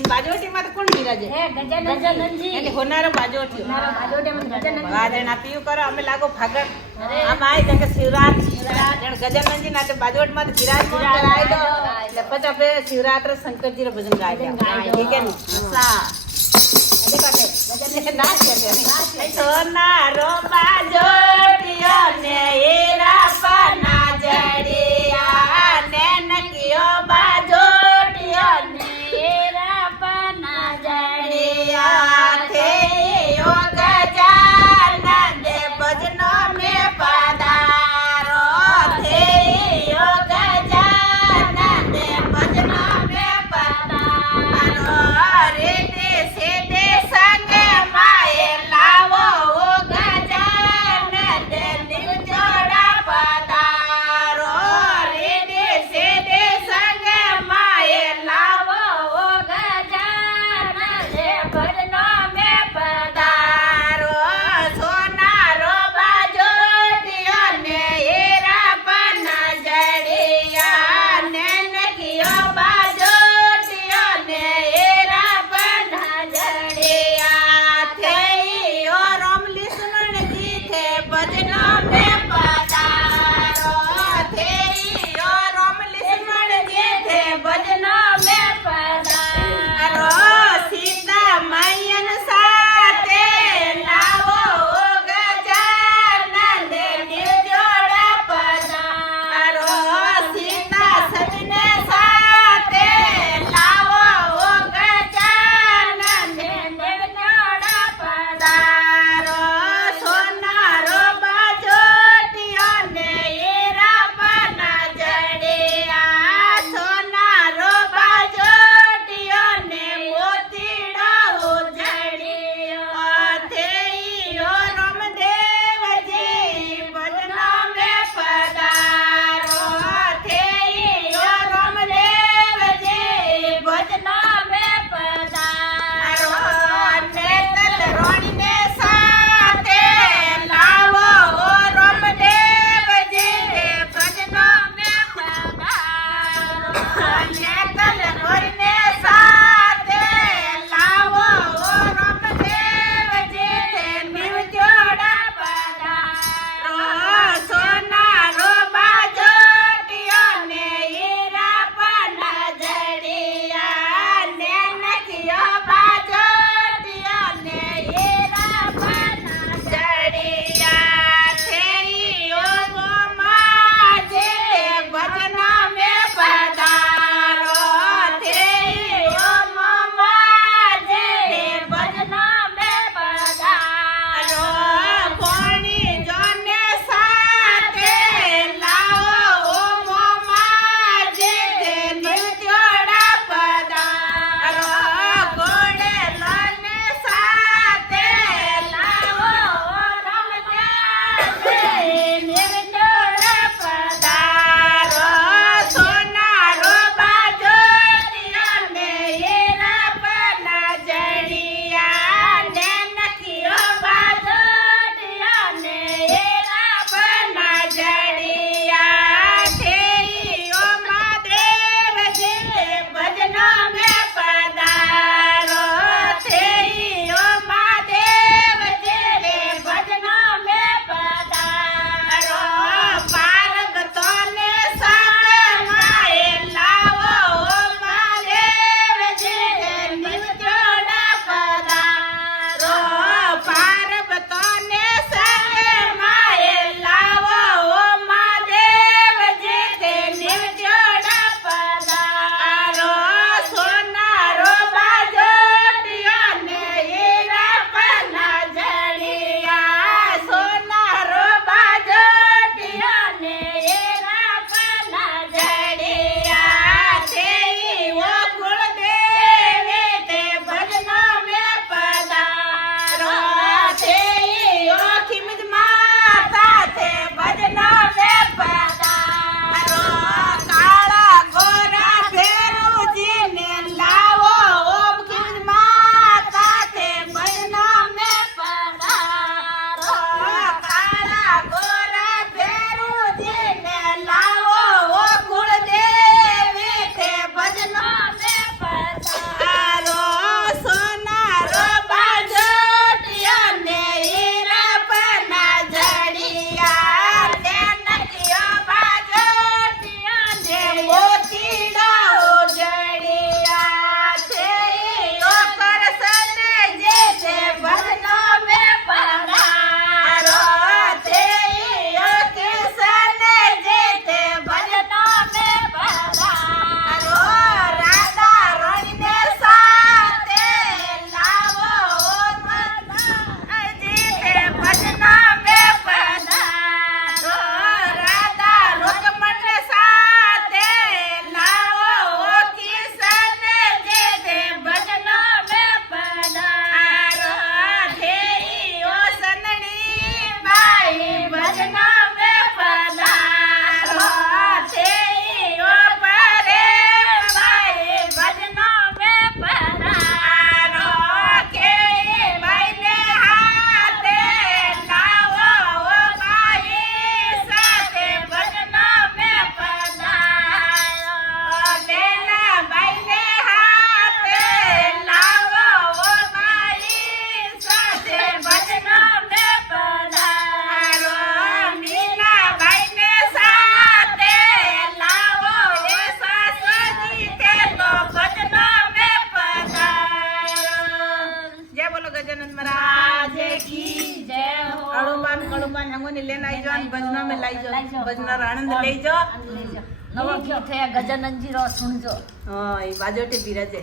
इन बाजोटीમાં તો કોણ બિરાજે હે ગજાનંદજી એટલે હોનારો બાજોટીઓ મારા બાજોટેમાં ગજાનંદજી વાજણા પીયું કરો અમે લાગો ફાગણ આમ આય તો કે શિવરાત્રી જણ ગજાનંદજી ના બાજોટમાં તો બિરાજમાન કરાય દો એટલે પછી આપણે શિવરાત્રી શંકરજી નું ભજન ગાય ઠીક હે ને સા સોનારો બાજોટીઓ ને હીરા પાના જડિયા ને નકિયો બાજોટીઓ ને હીરા પાના જડિયા થેયો ગજાનંદ ભજનો મે પધારો થેયો ગજાનંદ ભજનો મે પધારો રે તે સે તે સંગ માએ લાવો ઓ ગજાનંદ નિવ જોડા કી જય હો અળુબાન કળુબાન હંગોની લેન આવી જો અને ભજનો મે લઈ જો ભજનો આનંદ લઈ જો નવો ગયો થયા ગજાનંદજી રો સુણજો હા એ બાજોટે બિરાજે